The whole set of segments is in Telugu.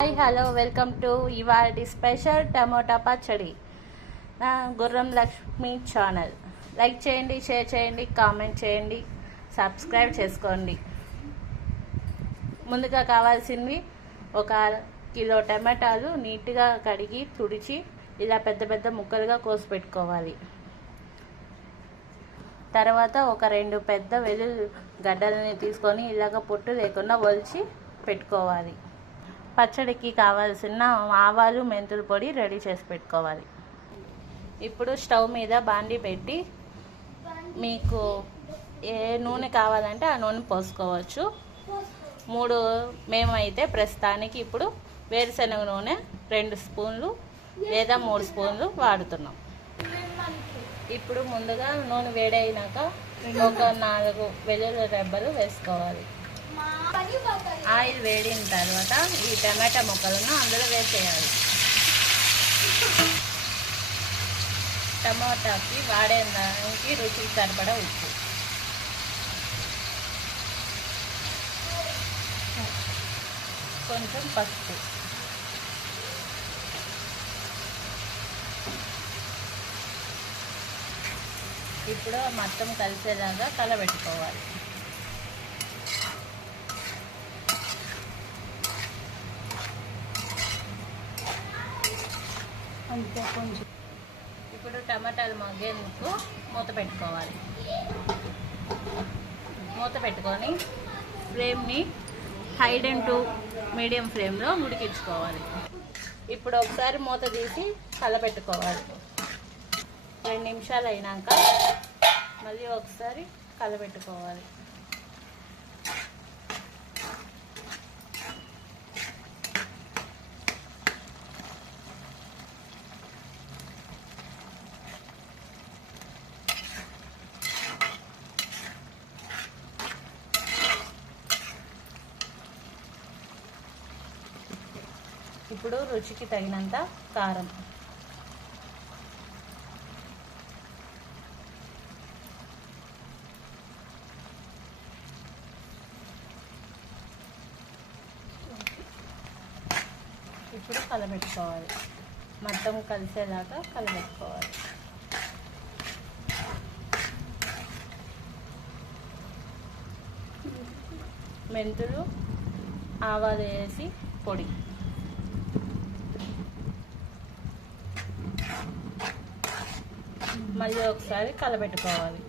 హాయ్ హలో వెల్కమ్ టు ఇవాల్టి స్పెషల్ టమోటా పచ్చడి నా గుర్రం లక్ష్మి ఛానల్. లైక్ చేయండి, షేర్ చేయండి, కామెంట్ చేయండి, సబ్స్క్రైబ్ చేసుకోండి. ముందుగా కావాల్సింది ఒక కిలో టమాటాలు నీట్గా కడిగి తుడిచి ఇలా పెద్ద పెద్ద ముక్కలుగా కోసి పెట్టుకోవాలి. తర్వాత ఒక 2 పెద్ద వెల్లుల్లి గడ్డలని తీసుకొని ఇలాగ పొట్టు లేకుండా ఒలిచి పెట్టుకోవాలి. పచ్చడికి కావాల్సిన ఆవాలు, మెంతుల పొడి రెడీ చేసి పెట్టుకోవాలి. ఇప్పుడు స్టవ్ మీద బాండి పెట్టి మీకు ఏ నూనె కావాలంటే ఆ నూనె పోసుకోవచ్చు. మేమైతే ప్రస్తుతానికి ఇప్పుడు వేరుశనగ నూనె 2 స్పూన్లు లేదా 3 స్పూన్లు వాడుతున్నాం. ఇప్పుడు ముందుగా నూనె వేడైనాక ఒక 4 వెల్లుల్లి రెబ్బలు వేసుకోవాలి. ఆయిల్ వేడిన తర్వాత ఈ టమాటా ముక్కలను అందులో వేసేయాలి. టమాటాకి వాడేదానికి రుచికి సరిపడా ఉప్పు, కొంచెం పసుపు, ఇప్పుడు మొత్తం కలిసేలాగా కలబెట్టుకోవాలి. అంతే కొంచెం. ఇప్పుడు టమాటాలు మగ్గేందుకు మూత పెట్టుకోవాలి. మూత పెట్టుకొని ఫ్లేమ్ని హైడ్ అండ్ టు మీడియం ఫ్లేమ్లో ఉడికించుకోవాలి. ఇప్పుడు ఒకసారి మూత తీసి కలపెట్టుకోవాలి. 2 నిమిషాలు అయినాక మళ్ళీ ఒకసారి కలపెట్టుకోవాలి. ఇప్పుడు రుచికి తగినంత కారం, ఇప్పుడు కలబెట్టుకోవాలి. మొత్తం కలిసేలాగా కలబెట్టుకోవాలి. మెంతులు, ఆవాలు వేసి పొడి, మళ్ళీ ఒకసారి కలబెట్టుకోవాలి.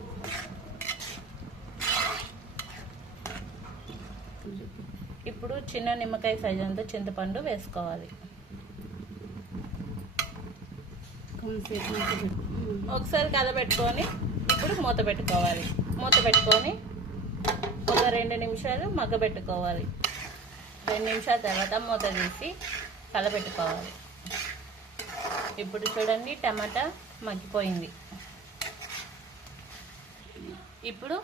ఇప్పుడు చిన్న నిమ్మకాయ సైజు అంతా చింతపండు వేసుకోవాలి. ఒకసారి కలబెట్టుకొని ఇప్పుడు మూత పెట్టుకోవాలి. మూత పెట్టుకొని ఒక 2 నిమిషాలు మగ్గబెట్టుకోవాలి. 2 నిమిషాల తర్వాత మూత తీసి కలబెట్టుకోవాలి. ఇప్పుడు చూడండి, టమాటా మగ్గిపోయింది. ఇప్పుడు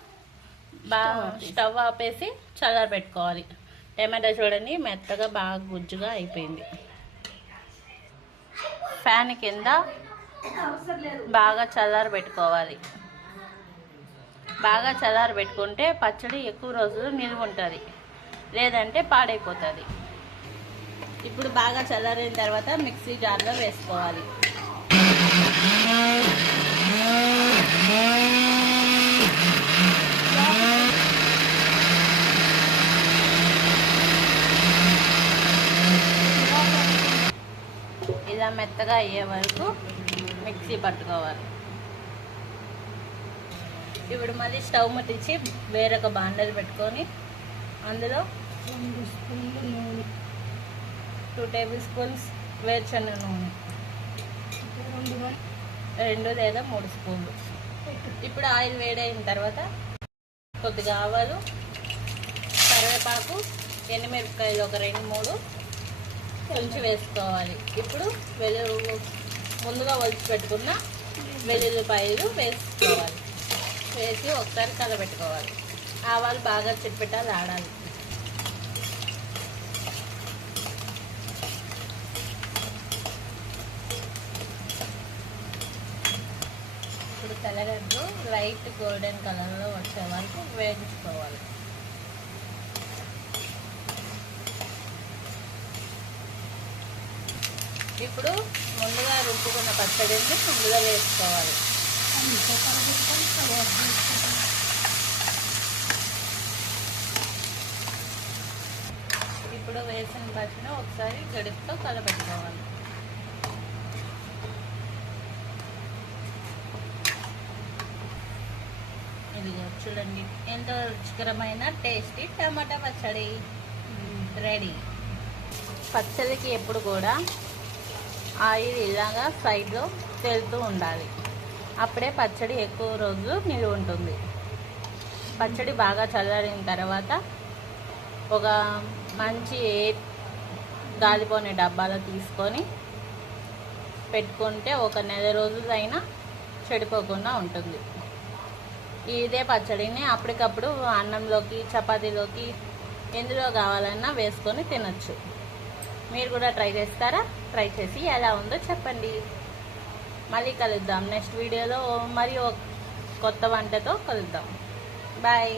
స్టవ్ ఆపేసి చల్లారబెట్టుకోవాలి. టమాటా చూడండి మెత్తగా బాగా గుజ్జుగా అయిపోయింది. ఫ్యాన్ కింద బాగా చల్లారబెట్టుకోవాలి. బాగా చల్లారబెట్టుకుంటే పచ్చడి ఎక్కువ రోజులు నిల్వ ఉంటుంది, లేదంటే పాడైపోతుంది. ఇప్పుడు బాగా చల్లారిన తర్వాత మిక్సీ జార్లో వేసుకోవాలి. ఇలా మెత్తగా అయ్యే వరకు మిక్సీ పట్టుకోవాలి. ఇప్పుడు మళ్ళీ స్టవ్ ముట్టించి వేరొక బాండలు పెట్టుకొని అందులో 2 టేబుల్ స్పూన్స్ వేరుశనగ నూనె, 2 లేదా 3 స్పూన్లు. ఇప్పుడు ఆయిల్ వేడైన తర్వాత కొద్దిగా ఆవాలు, కరివేపాకు, ఎండుమిరపకాయలు ఒక 2-3 కొంచెం వేసుకోవాలి. ఇప్పుడు ముందుగా ఒలిచి పెట్టుకున్న వెల్లుల్లిపాయలు వేసుకోవాలి. వేసి ఒకసారి కలబెట్టుకోవాలి. ఆవాలు బాగా చిట్పెట్టాలి, ఆడాలి. ఇప్పుడు తెల్లగడ్డలు లైట్ గోల్డెన్ కలర్లో వచ్చే వరకు వేయించుకోవాలి. ఇప్పుడు ముందుగా రుబ్బుకున్న పచ్చడిని ముందుగా వేసుకోవాలి. ఇప్పుడు వేసిన పచ్చడి ఒకసారి గడితో కలపెట్టుకోవాలి. ఇదిగో చూడండి, ఎంతో రుచికరమైన టేస్టీ టమాటా పచ్చడి రెడీ. పచ్చడికి ఎప్పుడు కూడా ఆయిల్ ఇలాగా సైడ్లో తేలుతూ ఉండాలి. అప్పుడే పచ్చడి ఎక్కువ రోజులు నిలువ ఉంటుంది. పచ్చడి బాగా చల్లారిన తర్వాత ఒక మంచి గాలిపోని డబ్బాలో తీసుకొని పెట్టుకుంటే ఒక నెల రోజులైనా చెడిపోకుండా ఉంటుంది. ఇదే పచ్చడిని అప్పటికప్పుడు అన్నంలోకి, చపాతీలోకి ఎందులో కావాలన్నా వేసుకొని తినచ్చు. మీరు కూడా ట్రై చేస్తారా? ట్రై చేసి ఎలా ఉందో చెప్పండి. మళ్ళీ కలుద్దాం నెక్స్ట్ వీడియోలో, మరి కొత్త వంటతో కలుద్దాం. బాయ్.